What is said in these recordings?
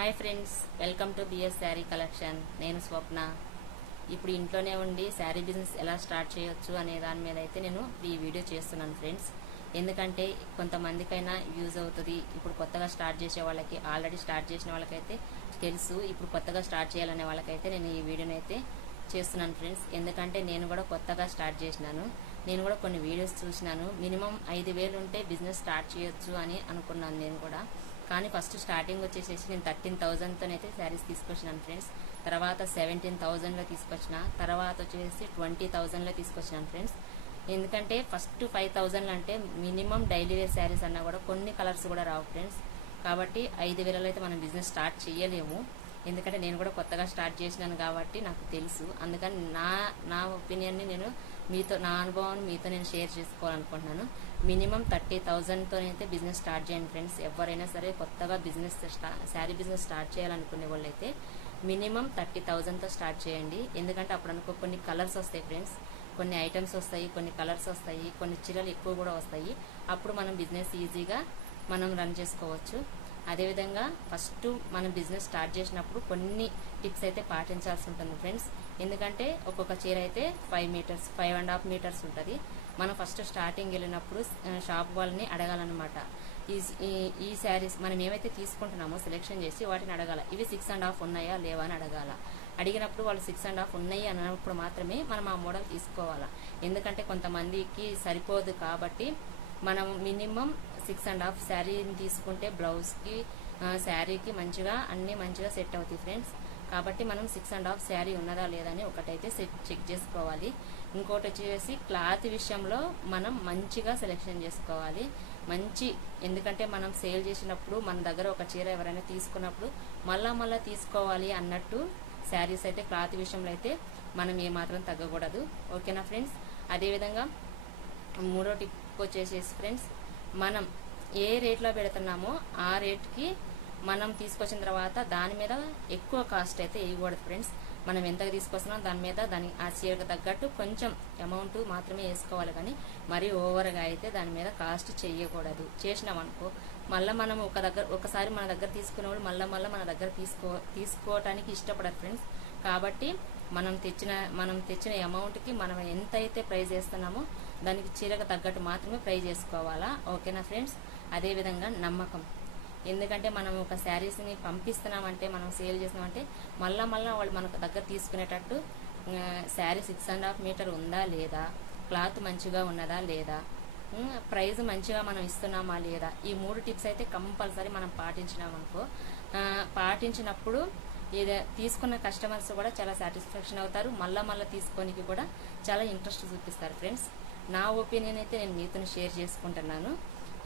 Hi friends welcome to BS sari collection. నేను స్వప్న. ఇప్పుడు ఇంట్లోనే ఉండి శారీ బిజినెస్ ఎలా స్టార్ట్ చేయొచ్చు అనే దాని మీద అయితే నేను ఈ వీడియో చేస్తున్నాను ఫ్రెండ్స్. ఎందుకంటే కొంతమందికైనా యూజ్ అవుతుంది. ఇప్పుడు కొత్తగా స్టార్ట్ చేసే వాళ్ళకి ఆల్రెడీ స్టార్ట్ చేసిన వాళ్ళకైతే తెలుసు. ఇప్పుడు కొత్తగా స్టార్ట్ చేయాలనే వాళ్ళకైతే నేను ఈ వీడియోని అయితే చేస్తున్నాను ఫ్రెండ్స్. ఎందుకంటే నేను కూడా కొత్తగా స్టార్ట్ చేసినాను. నేను కూడా కొన్ని వీడియోస్ చూసినాను. మినిమం ఐదు వేలు ఉంటే బిజినెస్ స్టార్ట్ చేయొచ్చు అని అనుకున్నాను నేను కూడా. కానీ ఫస్ట్ స్టార్టింగ్ వచ్చేసేసి నేను థర్టీన్ థౌజండ్తోనైతే శారీస్ తీసుకొచ్చినాను ఫ్రెండ్స్. తర్వాత సెవెంటీన్ థౌజండ్లో తీసుకొచ్చిన తర్వాత వచ్చేసి ట్వంటీ థౌజండ్లో తీసుకొచ్చినాను ఫ్రెండ్స్. ఎందుకంటే ఫస్ట్ ఫైవ్ థౌజండ్లు అంటే మినిమం డైలీ వేర్ శారీస్ అన్నా కూడా కొన్ని కలర్స్ కూడా రావు ఫ్రెండ్స్. కాబట్టి ఐదు వేలలో అయితే మనం బిజినెస్ స్టార్ట్ చేయలేము ఎందుకంటే నేను కూడా కొత్తగా స్టార్ట్ చేసినాను కాబట్టి నాకు తెలుసు. అందుకని నా నా ఒపీనియన్ని నేను మీతో నా అనుభవాన్ని మీతో నేను షేర్ చేసుకోవాలనుకుంటున్నాను. మినిమం థర్టీ థౌజండ్తో అయితే బిజినెస్ స్టార్ట్ చేయండి ఫ్రెండ్స్ ఎవరైనా సరే కొత్తగా బిజినెస్ శారీ బిజినెస్ స్టార్ట్ చేయాలనుకునే వాళ్ళైతే మినిమం థర్టీ థౌజండ్తో స్టార్ట్ చేయండి. ఎందుకంటే అప్పుడు అనుకో కొన్ని కలర్స్ వస్తాయి ఫ్రెండ్స్ కొన్ని ఐటమ్స్ వస్తాయి కొన్ని కలర్స్ వస్తాయి కొన్ని చీరలు ఎక్కువ కూడా వస్తాయి. అప్పుడు మనం బిజినెస్ ఈజీగా మనం రన్ చేసుకోవచ్చు. అదేవిధంగా ఫస్ట్ మనం బిజినెస్ స్టార్ట్ చేసినప్పుడు కొన్ని టిప్స్ అయితే పాటించాల్సి ఉంటుంది ఫ్రెండ్స్. ఎందుకంటే ఒక్కొక్క చీర అయితే five metres five and half metres ఉంటుంది. మనం ఫస్ట్ స్టార్టింగ్ వెళ్ళినప్పుడు షాప్ వాళ్ళని అడగాలన్నమాట. ఈ ఈ- శారీస్ మనం ఏమైతే తీసుకుంటున్నామో సెలెక్షన్ చేసి వాటిని అడగాల. ఇవి సిక్స్ అండ్ హాఫ్ ఉన్నాయా లేవా అని అడగాల. అడిగినప్పుడు వాళ్ళు సిక్స్ అండ్ హాఫ్ ఉన్నాయి అని అన్నప్పుడు మాత్రమే మనం ఆ మోడల్ తీసుకోవాలా. ఎందుకంటే కొంతమందికి సరిపోదు కాబట్టి మనం మినిమం సిక్స్ అండ్ హాఫ్ శారీని తీసుకుంటే బ్లౌజ్కి శారీకి మంచిగా అన్నీ మంచిగా సెట్ అవుతాయి ఫ్రెండ్స్. కాబట్టి మనం సిక్స్ అండ్ హాఫ్ శారీ ఉన్నదా లేదా అని ఒకటైతే సెట్ చెక్ చేసుకోవాలి. ఇంకోటి వచ్చేసి క్లాత్ విషయంలో మనం మంచిగా సెలెక్షన్ చేసుకోవాలి. మంచి ఎందుకంటే మనం సేల్ చేసినప్పుడు మన దగ్గర ఒక చీర ఎవరైనా తీసుకున్నప్పుడు మళ్ళా మళ్ళా తీసుకోవాలి అన్నట్టు శారీస్ అయితే క్లాత్ విషయంలో అయితే మనం ఏమాత్రం తగ్గకూడదు. ఓకేనా ఫ్రెండ్స్? అదేవిధంగా మూడో టిప్ వచ్చేసేసి ఫ్రెండ్స్ మనం ఏ రేట్లో పెడుతున్నామో ఆ రేట్కి మనం తీసుకొచ్చిన తర్వాత దాని మీద ఎక్కువ కాస్ట్ అయితే వేయకూడదు ఫ్రెండ్స్ మనం ఎంత తీసుకొస్తున్నాం దాని మీద దాని ఆ చీరకు తగ్గట్టు కొంచెం అమౌంట్ మాత్రమే వేసుకోవాలి కానీ మరీ ఓవర్గా అయితే దాని మీద కాస్ట్ చేయకూడదు. చేసినాం అనుకో మళ్ళీ మనం ఒక దగ్గర ఒకసారి మన దగ్గర తీసుకున్నప్పుడు మళ్ళీ మళ్ళీ మన దగ్గర తీసుకో తీసుకోవటానికి ఇష్టపడరు ఫ్రెండ్స్ కాబట్టి మనం తెచ్చిన మనం తెచ్చిన అమౌంట్కి మనం ఎంత అయితే ప్రైజ్ చేస్తున్నామో దానికి చీరకు తగ్గట్టు మాత్రమే ప్రైజ్ చేసుకోవాలా ఓకేనా ఫ్రెండ్స్ అదేవిధంగా నమ్మకం. ఎందుకంటే మనం ఒక శారీస్ని పంపిస్తున్నామంటే మనం సేల్ చేస్తున్నామంటే మళ్ళా మళ్ళా వాళ్ళు మనకు దగ్గర తీసుకునేటట్టు sari six and half metre ఉందా లేదా? క్లాత్ మంచిగా ఉన్నదా లేదా? ప్రైజ్ మంచిగా మనం ఇస్తున్నామా లేదా? ఈ మూడు టిప్స్ అయితే కంపల్సరీ మనం పాటించినామనుకో పాటించినప్పుడు ఏదో తీసుకున్న కస్టమర్స్ కూడా చాలా సాటిస్ఫాక్షన్ అవుతారు. మళ్ళా మళ్ళీ తీసుకోనికి కూడా చాలా ఇంట్రెస్ట్ చూపిస్తారు ఫ్రెండ్స్ నా ఒపీనియన్ అయితే నేను మీతో షేర్ చేసుకుంటున్నాను.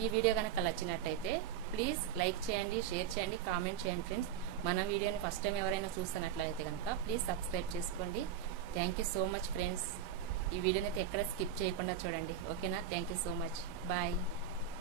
ఈ వీడియో కనుక నచ్చినట్టయితే ప్లీజ్ లైక్ చేయండి షేర్ చేయండి కామెంట్ చేయండి ఫ్రెండ్స్ మన వీడియోని ఫస్ట్ టైం ఎవరైనా చూస్తున్నట్లయితే కనుక ప్లీజ్ సబ్స్క్రైబ్ చేసుకోండి. Thank you so much friends ఈ వీడియోని అయితే ఎక్కడ స్కిప్ చేయకుండా చూడండి. ఓకేనా thank you so much bye